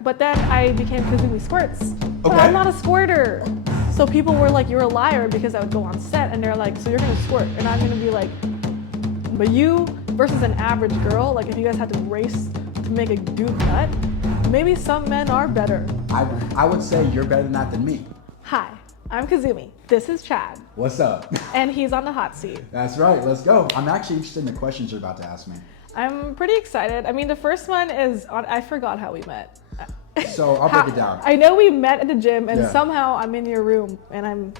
But then I became Kazumi Squirts. But Okay. I'm not a squirter. So people were like, you're a liar, because I would go on set and they're like, so you're gonna squirt. And I'm gonna be like, but you versus an average girl, like if you guys had to race to make a dude nut, maybe some men are better. I would say you're better than that than me. Hi, I'm Kazumi. This is Chad. What's up? And he's on the hot seat. That's right, let's go. I'm actually interested in the questions you're about to ask me. I'm pretty excited. I mean, the first one is on, I forgot how we met. So I'll break it down. I know we met at the gym and Yeah. somehow I'm in your room and I'm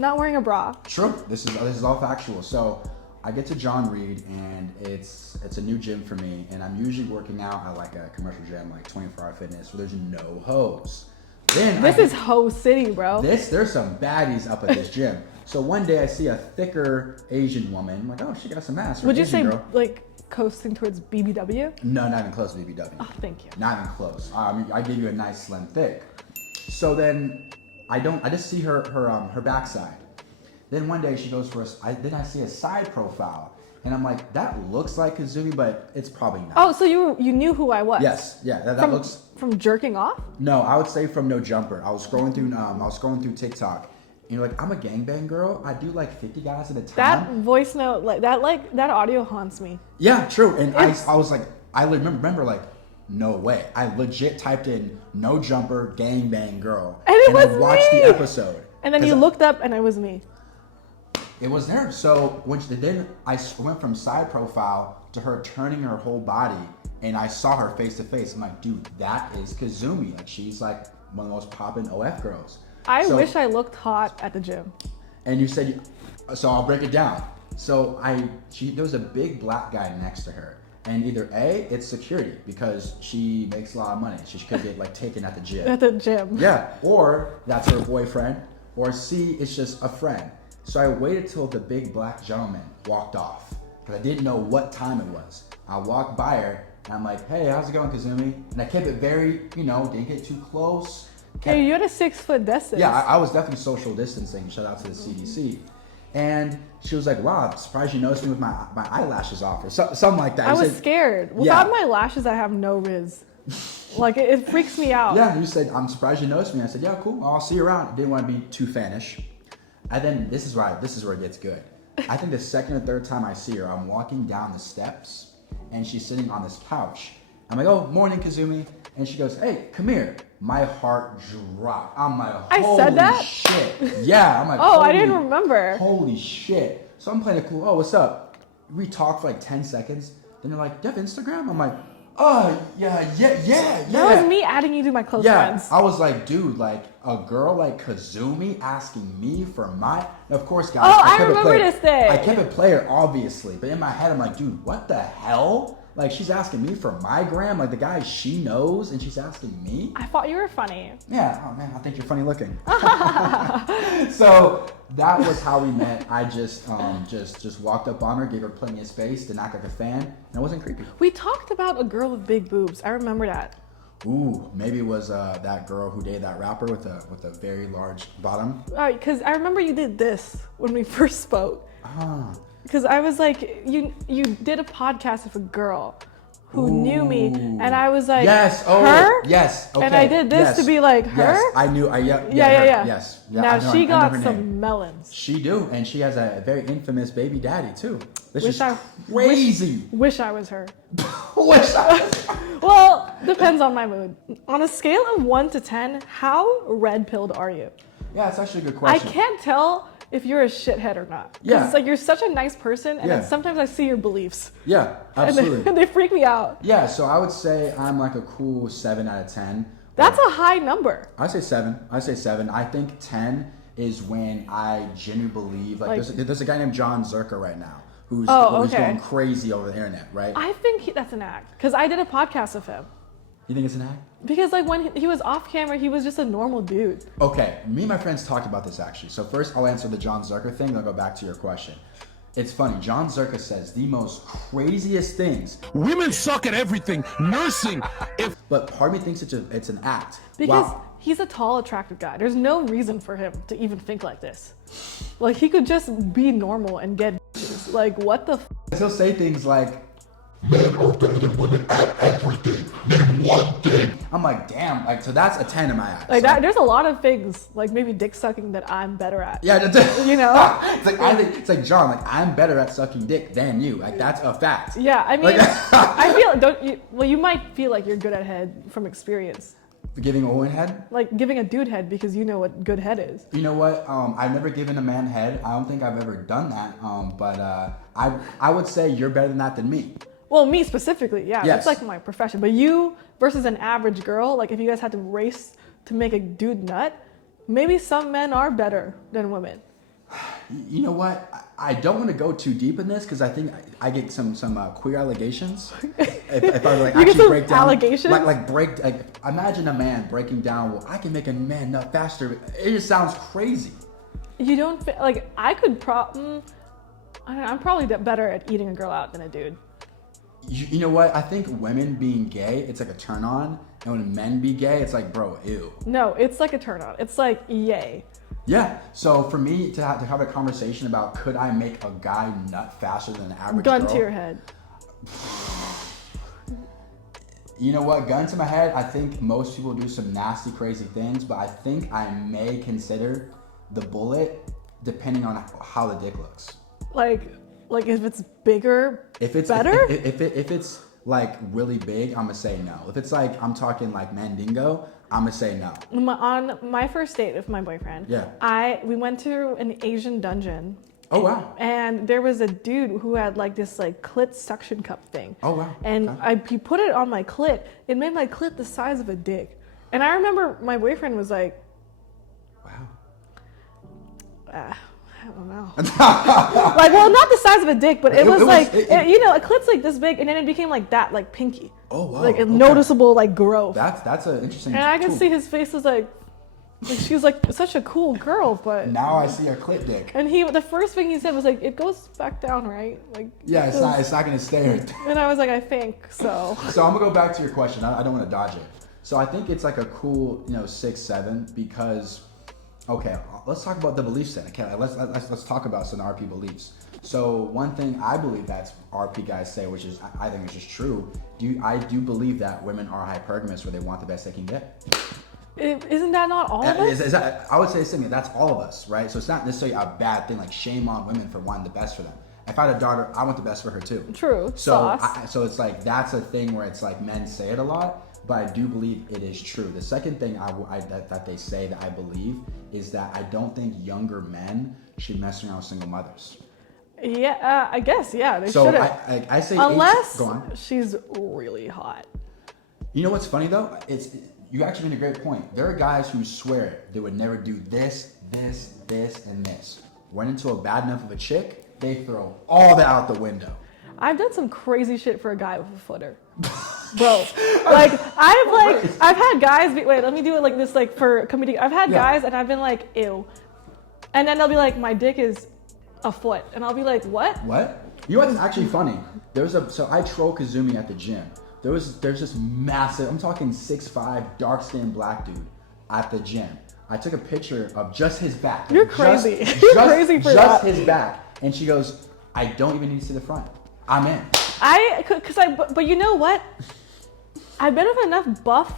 not wearing a bra. True, this is all factual. So I get to John Reed and it's a new gym for me, and I'm usually working out at like a commercial gym, like 24-hour fitness, where there's no hose. Then This is Ho City, bro. There's some baddies up at this gym. So one day I see a thicker Asian woman. I'm like, oh, she got some ass. For Would an you say Asian girl. like coasting towards BBW? No, not even close to BBW. Oh, thank you. Not even close. I mean, I give you a nice slim thick. So then I just see her backside. Then one day she goes for then I see a side profile, and I'm like, that looks like Kazumi, but it's probably not. Oh, so you knew who I was? Yes, yeah, that looks. From jerking off? No, I would say from No Jumper. I was scrolling through TikTok. And you're like, I'm a gangbang girl. I do like 50 guys at a time. That voice note, that audio haunts me. Yeah, true. And I was like, I remember like, no way. I legit typed in No Jumper gangbang girl, And it was I watched me! the episode. And then you looked up and it was me. It was there. So then I went from side profile to her turning her whole body, and I saw her face to face. I'm like, dude, that is Kazumi. Like, she's like one of the most poppin' OF girls. I wish I looked hot at the gym. And you said, so I'll break it down. So there was a big black guy next to her, and either A, it's security because she makes a lot of money. She could get like taken at the gym. At the gym. Yeah, or that's her boyfriend, or C, it's just a friend. So I waited till the big black gentleman walked off because I didn't know what time it was. I walked by her and I'm like, hey, how's it going, Kazumi? And I kept it very, didn't get too close. Hey, you had a 6-foot distance. Yeah, I was definitely social distancing. Shout out to the CDC. And she was like, wow, I'm surprised you noticed me with my eyelashes off or something like that. I was scared. Without my lashes, I have no riz. Like, it freaks me out. Yeah, you said, I'm surprised you noticed me. I said, yeah, cool. I'll see you around. Didn't want to be too fanish. And then this is where it gets good. I think the second or third time I see her, I'm walking down the steps and she's sitting on this couch. I'm like, oh, morning, Kazumi. And she goes, hey, come here. My heart dropped. I'm like, holy I said that? shit. Yeah, I'm like, Oh, I didn't remember. Holy shit. So I'm playing it cool. Oh, what's up? We talk for like 10 seconds. Then they're like, do you have Instagram? I'm like, oh, yeah. That was me adding you to my close friends. I was like, dude, like a girl like Kazumi asking me for my. And of course, guys. Oh, I remember this thing. I kept it player, obviously, but in my head, I'm like, dude, what the hell? Like, she's asking me for my gram, like the guy she knows, and she's asking me. I thought you were funny. Yeah. Oh man, I think you're funny looking. So that was how we met. I just walked up on her, gave her plenty of space, didn't act like a fan, and it wasn't creepy. We talked about a girl with big boobs. I remember that. Ooh, maybe it was that girl who dated that rapper with a very large bottom. Because I remember you did this when we first spoke. Because I was like, you did a podcast with a girl who knew me, and I was like, yes, her? Yes, okay. And I did this to be like her? Yes, I knew, yeah. Yes. Yeah, now she got some name. melons. She do, and she has a very infamous baby daddy too. This is Wish crazy. Wish I was her. Wish I was. Well, depends on my mood. On a scale of 1 to 10, how red-pilled are you? Yeah, it's actually a good I question. can't tell if you're a shithead or not. Yeah. It's like you're such a nice person, and Yeah. then sometimes I see your beliefs. Yeah, absolutely. And they freak me out. Yeah, so I would say I'm like a cool 7 out of 10. That's a high number. I say 7. I think 10 is when I genuinely believe, like there's a guy named John Zerka right now who's going crazy over the internet, right? I think that's an act, because I did a podcast with him. You think it's an act? Because like when he was off camera, he was just a normal dude. Okay, me and my friends talked about this actually. So first I'll answer the John Zerka thing, then I'll go back to your question. It's funny, John Zerka says the most craziest things. Women suck at everything. Nursing. But part of me thinks it's an act. Because Wow. he's a tall, attractive guy. There's no reason for him to even think like this. Like, he could just be normal and get bitches. Like, what the f? He'll say things like, Men are better than women at everything. Name one thing. I'm like, damn, like, so that's a 10 in my eyes. Like that, there's a lot of things, like maybe dick sucking, that I'm better at. Yeah, You know? it's like I think it's like John, like I'm better at sucking dick than you. Like that's a fact. Yeah, I mean, Like, I feel you might feel like you're good at head from experience, giving a woman head. like giving a dude head, because you know what good head is. You know what? I've never given a man head. I don't think I've ever done that. But I would say you're better than that than me. Well, me specifically, yeah, Yes. that's like my profession. But you versus an average girl, like if you guys had to race to make a dude nut, maybe some men are better than women. You know what? I don't want to go too deep in this because I think I get some queer allegations. If I like You get actually some break down allegations? like imagine a man breaking down. Well, I can make a man nut faster. It just sounds crazy. You don't like I could I don't know, I'm probably better at eating a girl out than a dude. You know what? I think women being gay, it's like a turn on, and when men be gay, it's like, bro, ew. No, it's like a turn on. It's like yay. Yeah. So for me to have a conversation about could I make a guy nut faster than an average Gun girl? to your head. You know what? Gun to my head. I think most people do some nasty, crazy things, but I think I may consider the bullet depending on how the dick looks. Like if it's bigger, If it's better. if it's like really big, I'm gonna say no. If it's like I'm talking like Mandingo, I'm gonna say no. On my first date with my boyfriend, Yeah. we went to an Asian dungeon. Oh wow. And there was a dude who had like this like clit suction cup thing. Oh wow. And Okay. he put it on my clit. It made my clit the size of a dick. And I remember my boyfriend was like, Wow. I don't know. Like, well, not the size of a dick, but it was like, you know, a clit's like this big, and then it became like that, like pinky. Oh wow. Like a Okay. noticeable like growth. That's an interesting. And I could tool. see his face was like she was like such a cool girl, but Now I see a clit dick. and the first thing he said was like, it goes back down, right? Like Yeah, it's not gonna stay right there. And I was like, I think so. So I'm gonna go back to your question. I don't want to dodge it. So I think it's like a cool, 6, 7 because, okay, let's talk about the beliefs then. Okay, let's talk about some RP beliefs. So one thing I believe that's RP guys say, which is I think is just true. I do believe that women are hypergamous, where they want the best they can get. Isn't that not all of us? I would say the same thing. That's all of us, right? So it's not necessarily a bad thing. Like shame on women for wanting the best for them. If I had a daughter, I want the best for her too. True. So Sauce. so it's like that's a thing where it's like men say it a lot, but I do believe it is true. The second thing that they say that I believe is that I don't think younger men should mess around with single mothers. Yeah, I guess, yeah, they So shouldn't. I say Unless go on. she's really hot. You know what's funny though? You actually made a great point. There are guys who swear they would never do this, and this. Run into a bad enough of a chick, they throw all that out the window. I've done some crazy shit for a guy with a footer. Bro, like I've had guys wait, let me do it like this, like for comedic. I've had guys and I've been like, ew. And then they'll be like, my dick is a foot. And I'll be like, what? What? You know what's actually funny? So I troll Kazumi at the gym. There's this massive, I'm talking 6'5", dark-skinned black dude at the gym. I took a picture of just his back. You're crazy. You're crazy for just that. his back. And she goes, I don't even need to see the front. I'm in. But you know what? I've been with enough buff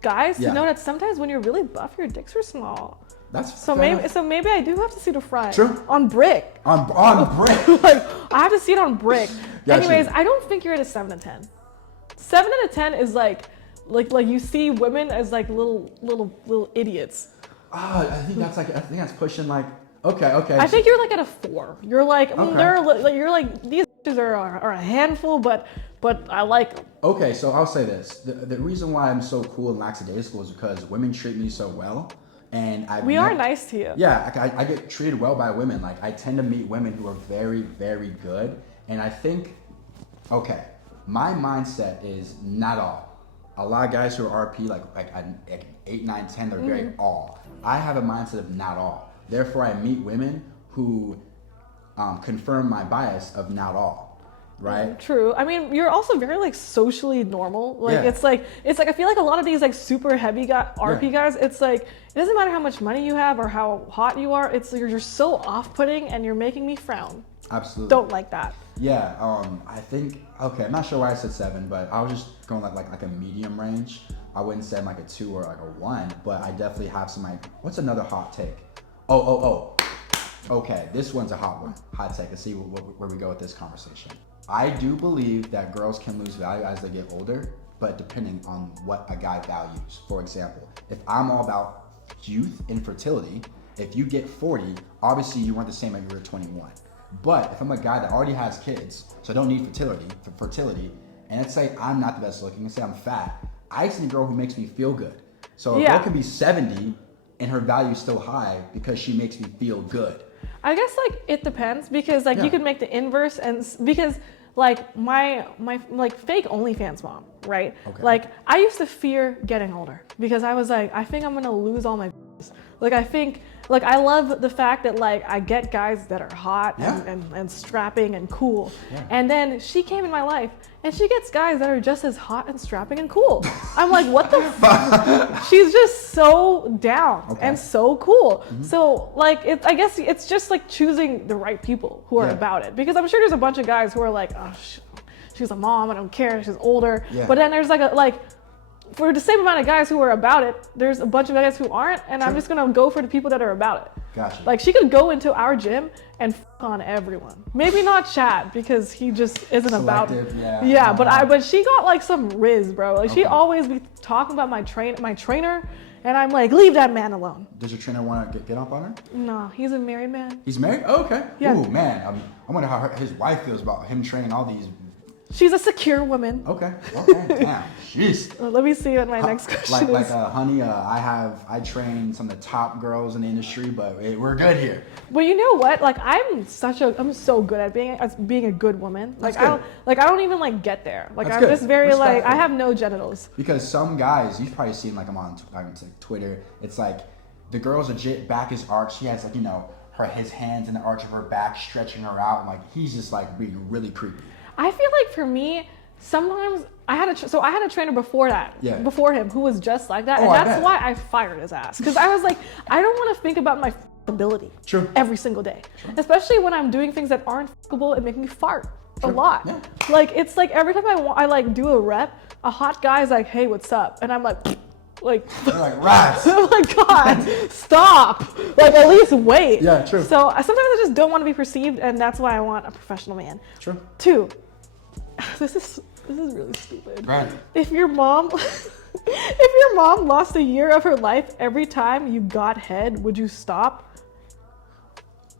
guys to Yeah. know that sometimes when you're really buff, your dicks are small. That's So fair maybe enough. I do have to see the front. True. On brick. On brick. Like I have to see it on brick. Gotcha. Anyways, I don't think you're at a 7 to 10. 7 out of 10 is like you see women as like little idiots. I think that's pushing like okay. I think you're like at a 4. You're like Okay. you're like these bitches are a handful, but I like them. Okay, so I'll say this: the reason why I'm so cool and lackadaisical is because women treat me so well, and We are nice to you. Yeah, I get treated well by women. Like I tend to meet women who are very, very good, and I think, okay, my mindset is not all. A lot of guys who are RP like 8, 9, 10, they're very all. I have a mindset of not all. Therefore, I meet women who confirm my bias of not all. Right. True. I mean, you're also very like socially normal. Like Yeah. it's like I feel like a lot of these like super heavy RP guys. It's like it doesn't matter how much money you have or how hot you are. It's you're so off-putting and you're making me frown. Absolutely. Don't like that. Yeah, I think, okay, I'm not sure why I said 7, but I was just going like a medium range. I wouldn't say I'm like a 2 or like a 1, but I definitely have some like, what's another hot take? Oh. Okay, this one's a hot one. Hot take. Let's see where we go with this conversation. I do believe that girls can lose value as they get older, but depending on what a guy values. For example, if I'm all about youth and fertility, if you get 40, obviously you weren't the same when you were 21. But if I'm a guy that already has kids, so I don't need fertility, and let's say I'm not the best looking, let's say I'm fat, I see a girl who makes me feel good. So a girl can be 70 and her value is still high because she makes me feel good. I guess like it depends because like you could make the inverse and because like my like fake OnlyFans mom, right? Okay. Like I used to fear getting older because I was like, I think I'm gonna lose all my like I think like I love the fact that like I get guys that are hot and strapping and cool. Yeah. And then she came in my life and she gets guys that are just as hot and strapping and cool. I'm like, what the fuck? She's just so down and so cool. Mm-hmm. So like I guess it's just like choosing the right people who are about it. Because I'm sure there's a bunch of guys who are like, oh, she's a mom, I don't care, she's older. Yeah. But then there's like for the same amount of guys who are about it, there's a bunch of guys who aren't, and I'm just gonna go for the people that are about it. Gotcha. Like she could go into our gym and on everyone. Maybe not Chad because he just isn't Selective, about it. Yeah, but she got like some riz, bro. Like she always be talking about my trainer, and I'm like, leave that man alone. Does your trainer want to get up on her? No, he's a married man. He's married? Oh, okay. Yeah. Ooh, man. I wonder how his wife feels about him training all these. She's a secure woman. Okay. Damn. Jeez. Let me see what my next question is. Honey, I train some of the top girls in the industry, but we're good here. Well, you know what? Like I'm so good at being a good woman. Like I don't even like get there. Like I'm just very like I have no genitals. Because some guys, you've probably seen like I'm on Twitter. It's like the girl's legit back is arched. She has like his hands in the arch of her back, stretching her out. And like he's just like being really creepy. I feel like for me, sometimes I had a trainer before before him, who was just like that, and that's why I fired his ass. Because I was like, I don't want to think about my ability every single day, especially when I'm doing things that aren't fuckable and make me fart a lot. Yeah. Like it's like every time I like do a rep, a hot guy's like, hey, what's up? And I'm like. They're like rats. Oh my God, stop! Like at least wait. Yeah, true. So sometimes I just don't want to be perceived, and that's why I want a professional man. True. 2. This is really stupid. Right. If your mom lost a year of her life every time you got head, would you stop?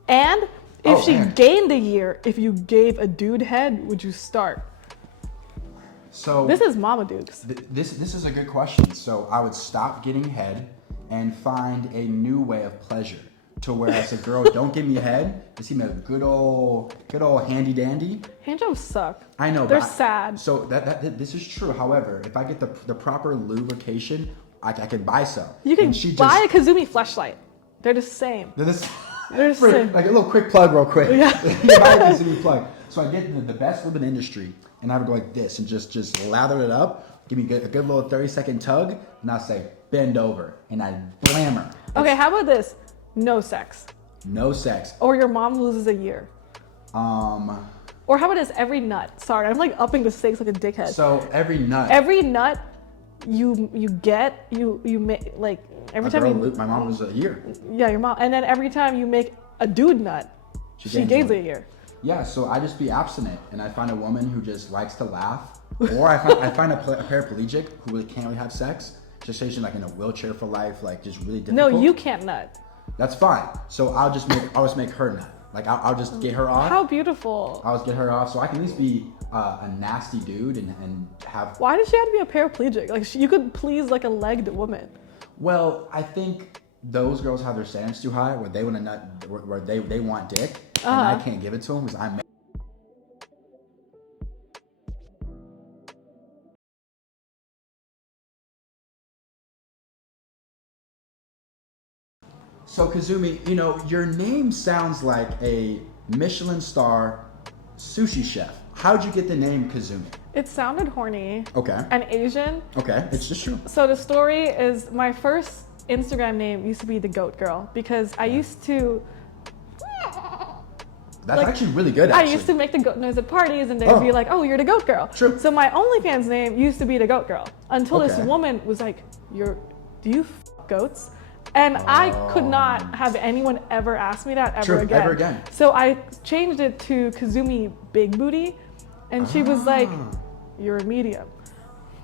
And if she gained a year, if you gave a dude head, would you start? So this is Mama Dukes. This is a good question. So I would stop getting head and find a new way of pleasure. To where as a girl, don't give me head. Just give me a good old handy dandy. Handjobs suck. I know. They're sad. So this is true. However, if I get the proper lubrication, I can buy some. You can buy a Kazumi fleshlight. They're the same. They're the same. Like a little quick plug real quick. Yeah. Buy a Kazumi plug. So I get the best lube in the industry, and I would go like this and just lather it up. Give me a good little 30-second tug, and I'll say bend over, and I blam her. Okay, how about this? No sex. No sex. Or your mom loses a year. Or how about this? Every nut. Sorry, I'm like upping the stakes like a dickhead. So every nut. Every nut you make like every time you. My mom was a year. Yeah, your mom, and then every time you make a dude nut, she gains a year. Yeah, so I just be abstinent, and I find a woman who just likes to laugh, or I find a paraplegic who really can't really have sex. Just say she's like in a wheelchair for life, like just really difficult. No, you can't nut. That's fine. So I'll just make her nut. Like I'll just get her off. How beautiful. I'll just get her off, so I can at least be a nasty dude and have. Why does she have to be a paraplegic? Like you could please like a legged woman. Well, I think those girls have their standards too high, where they want to nut, where they want dick, and I can't give it to them because I'm. So Kazumi, your name sounds like a Michelin star sushi chef. How'd you get the name Kazumi? It sounded horny. Okay. And Asian. Okay, it's just true. So the story is my first Instagram name used to be the Goat Girl because I used to. That's like, actually really good. I Actually. used to make the goat noise at parties, and they'd be like, "Oh, you're the goat girl." True. So my OnlyFans name used to be the goat girl until this Okay. woman was like, "Do you f- goats?" And I could not have anyone ever ask me that ever True, again. ever again. So I changed it to Kazumi Big Booty, and she was like, "You're a medium."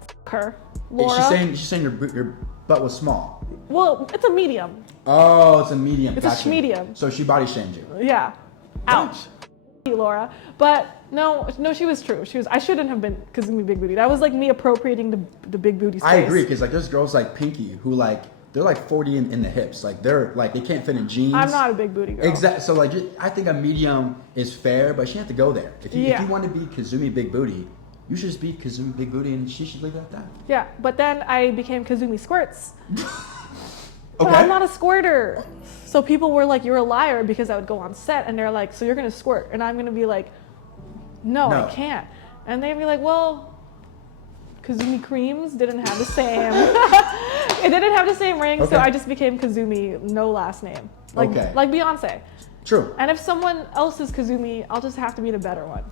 F- her, Laura. She's saying your butt was small. Well, it's a medium. Oh, it's a medium. It's a Gotcha. schmedium. So she body shamed you. Yeah. Ouch. Laura. But no, she was true. I shouldn't have been Kazumi Big Booty. That was like me appropriating the big booty space. I agree, because like there's girls like Pinky who like they're like 40 in the hips. Like they're like they can't fit in jeans. I'm not a big booty girl. Exactly. So like I think a medium is fair, but she had to go there. If you want to be Kazumi Big Booty, you should just be Kazumi Big Booty, and she should leave it at that. Yeah, but then I became Kazumi Squirts. Okay. But I'm not a squirter. So people were like, "You're a liar," because I would go on set and they're like, "So you're gonna squirt?" And I'm gonna be like, No, I can't. And they'd be like, "Well, Kazumi Creams didn't have the same. It didn't have the same ring, so I just became Kazumi, no last name, like Beyonce." True. And if someone else is Kazumi, I'll just have to be the better one.